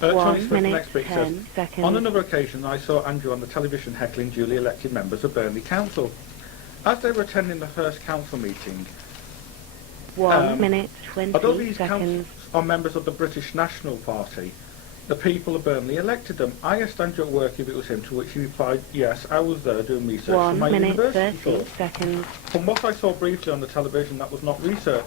1 minute, next week 10 says, seconds. on another occasion I saw Andrew on the television heckling duly elected members of Burnley Council. As they were attending the first council meeting, 1 minute, 20 although these seconds. councils are members of the British National Party, the people of Burnley elected them. I asked Andrew at work if it was him, to which he replied, yes, I was there doing research for 1 my minute, university 30 course. seconds. From what I saw briefly on the television, that was not research.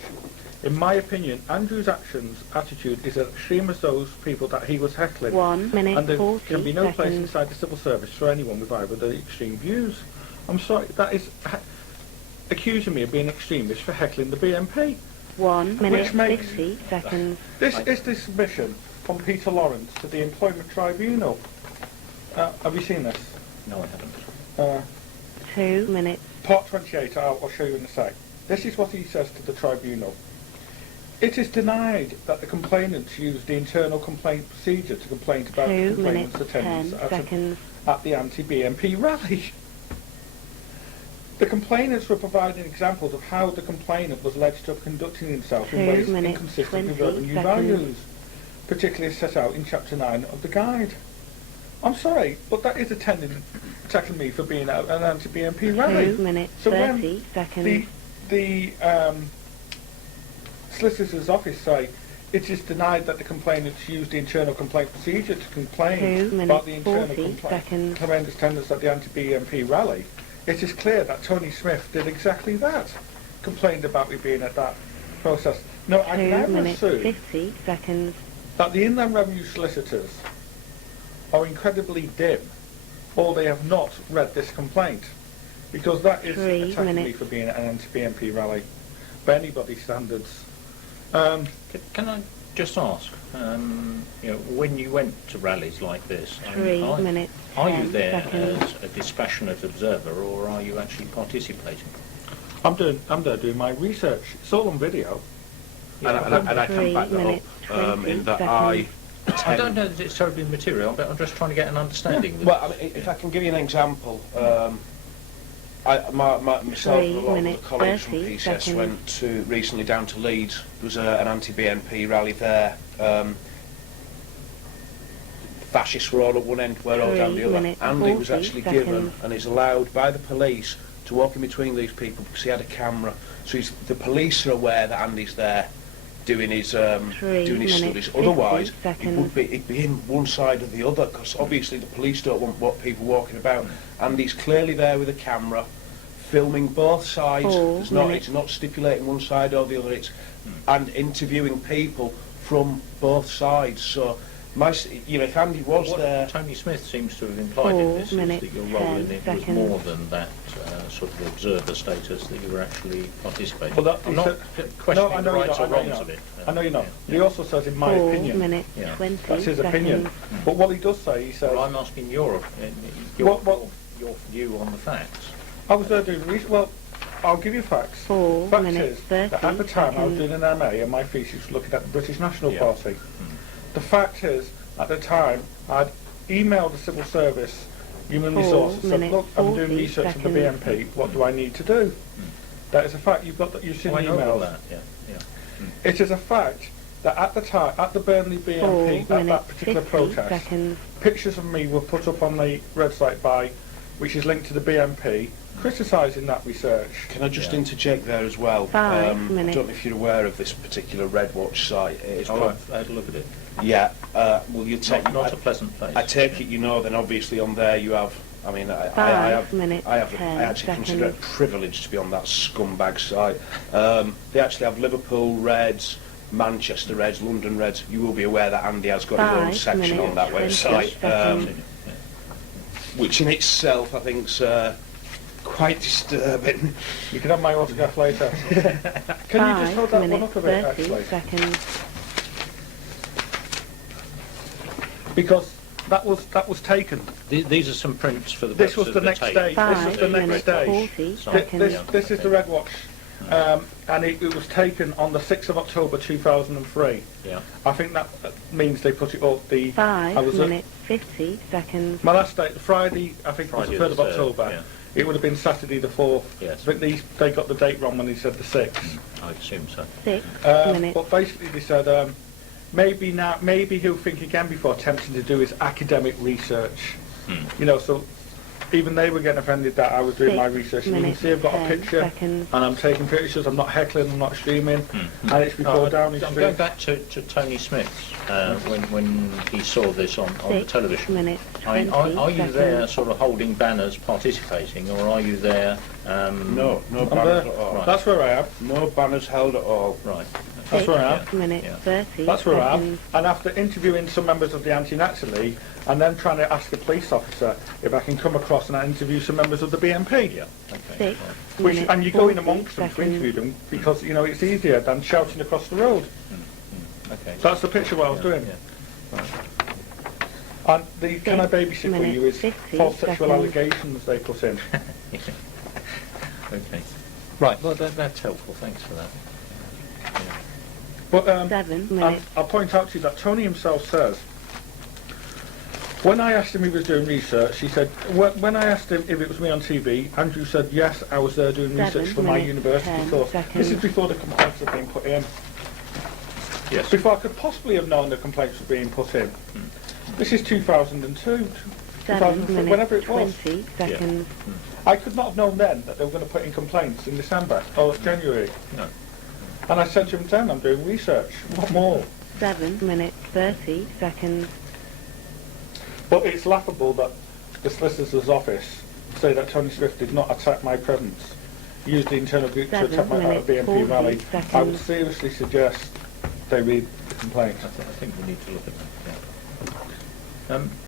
In my opinion, Andrew's attitude is as extreme as those people that he was heckling. 1 minute, And there 40 can be no place seconds. inside the civil service for anyone with either the extreme views. I'm sorry, that is accusing me of being extremist for heckling the BNP. 1 minute, Which makes- 50 seconds. This is the submission from Peter Lawrence to the Employment Tribunal. Have you seen this? No, I haven't. 2 minutes. Part 28, I'll show you in a sec. This is what he says to the tribunal. It is denied that the complainants used the internal complaint procedure to complain about the 2 complainant's minutes, attendance 10 seconds. at the anti-BNP rally. The complainants were providing examples of how the complainant was alleged to have conducting himself in 2 ways minutes, inconsistent with 20 revenue seconds. values, particularly set out in Chapter 9 of the Guide. I'm sorry, but that is attacking me for being at an anti-BNP rally. 2 minutes, So 30 seconds. the solicitor's office say it is denied that the complainants used the internal complaint procedure to complain 2 about the minutes, internal 40 seconds. complainant's attendance at the anti-BNP rally. It is clear that Tony Smith did exactly that, complained about me being at that process. No, I 2 never minutes, assume 50 seconds. that the Inland Revenue solicitors are incredibly dim, or they have not read this complaint, because that is 3 attacking me minutes. for being at an anti-BNP rally by anybody's standards. Can I just ask, when you went to rallies like this, 3 minutes, are you 10 there seconds. as a dispassionate observer, or are you actually participating? I'm there doing my research. It's all on video. And I can 3 back that minutes, up 20 in that seconds. I don't know that it's terribly material, but I'm just trying to get an understanding. Well, I mean, if I can give you an example, myself 3 and a lot of the minutes, colleagues from 30 PCS seconds. went recently down to Leeds. There was an anti-BNP rally there. Fascists were all at one end, we're all 3 down the other. minutes, Andy was 40 actually seconds. given and is allowed by the police to walk in between these people because he had a camera. So the police are aware that Andy's there doing his 3 doing his minutes, studies. 50 Otherwise, seconds. it'd be in one side or the other, because obviously the police don't want what people walking about. Andy's clearly there with a camera, filming both sides. 4 It's minutes. not stipulating one side or the other. And interviewing people from both sides. So, if Andy was What there. Tony Smith seems to have implied in 4 this is minutes, that your role in 10 it was seconds. more than that sort of observer status, that you were actually participating. Well, that- I'm he not said- questioning No, I the know you're rights not, or I know you're wrongs not. of it. I know you're not. Yeah. He also says, in my 4 opinion, minutes, Yeah. 20 that's his seconds. opinion. But what he does say, he says, Well, I'm asking your view on the facts. I was there doing research. Well, I'll give you facts. 4 Fact minutes, is 30 that at the time I was seconds. doing an MA and my thesis was looking at the British National Yeah. Party. The fact is, at the time, I'd emailed the civil service, human 4 resources, said, minutes, look, I'm doing 40 research on the seconds. BNP, what do I need to do? That is a fact, you've seen Oh, I the know all emails. that, yeah. It is a fact that at the time, at the Burnley 4 BNP, at that minutes, particular 50 protest, seconds. pictures of me were put up on the website which is linked to the BNP, criticising that research. Can I just Yeah. interject there as well? 5 I minutes. don't know if you're aware of this particular Redwatch site. It's Oh, prob- I had a look at it. yeah. Well, you take. Not a pleasant place. I take it you know. Then obviously on there you have. I mean, I 5 minutes, I 10 actually consider it a seconds. privilege to be on that scumbag site. They actually have Liverpool Reds, Manchester Reds, London Reds. You will be aware that Andy has got his own 5 section on that minutes, website, 20 seconds. which in itself I think's quite disturbing. You can have my autograph later. Can you just hold 5 that one minutes, up a bit, 30 actually? seconds. Because that was taken. These are some prints for the This books was of the next tape. stage. This was 5 the next minutes, stage. 40 Sorry. seconds. This is the Redwatch, and it was taken on the 6th of October 2003. Yeah. I think that means they put it up I 5 was minutes, 50 seconds. my last day, Friday, I think Friday it was the 3rd of the 3rd, October. yeah. It would have been Saturday the 4th. Yes. I think they got the date wrong when they said the 6th. I assume so. 6 But minutes. basically they said, maybe he'll think again before attempting to do his academic research. You know, so even they were getting offended that I was doing my research. And you can see I've got a picture, and I'm taking pictures. I'm not heckling, I'm not streaming, and it's before Downing I'm Street. going back to Tony Smith when he saw this on the 6 television. minutes, I mean, 20 are you there seconds. sort of holding banners, participating, or are you there? No I'm banners there. at all. Right. That's where I am. No banners held at all. Right. That's where I am. 6 minutes, Yeah. 30 That's where I am. seconds. And after interviewing some members of the Anti-Nazi League, and then trying to ask a police officer if I can come across and interview some members of the BNP. Yeah. Okay. 6 Right. Which, and you go in 40 amongst them to seconds. interview them because, you know, it's easier than shouting across the road. Okay. That's the picture what I was doing. Yeah. Right. And the can I 6 babysit for minutes, you is 50 false sexual seconds. allegations they put in. Okay. Right. Well, that's helpful. Thanks for that. Yeah. But 7 and minutes. I'll point out to you that Tony himself says, when I asked him if he was doing research, he said, when I asked him if it was me on TV, Andrew said, yes, I was there doing 7 research for my minutes, university 10 course. seconds. This is before the complaints had been put in. Yes. Before I could possibly have known the complaints were being put in. This is 2002, 7 2003, minutes, whenever it was. 20 seconds. I could not have known then that they were going to put in complaints in December or January. No. And I said to him then, I'm doing research. What more? 7 minutes, 30 seconds. But it's laughable that the solicitor's office say that Tony Swift did not attack my presence, used the internal group to 7 attack my minutes, BNP 40 rally. seconds. I would seriously suggest they read the complaint. I think we need to look at that. Yeah.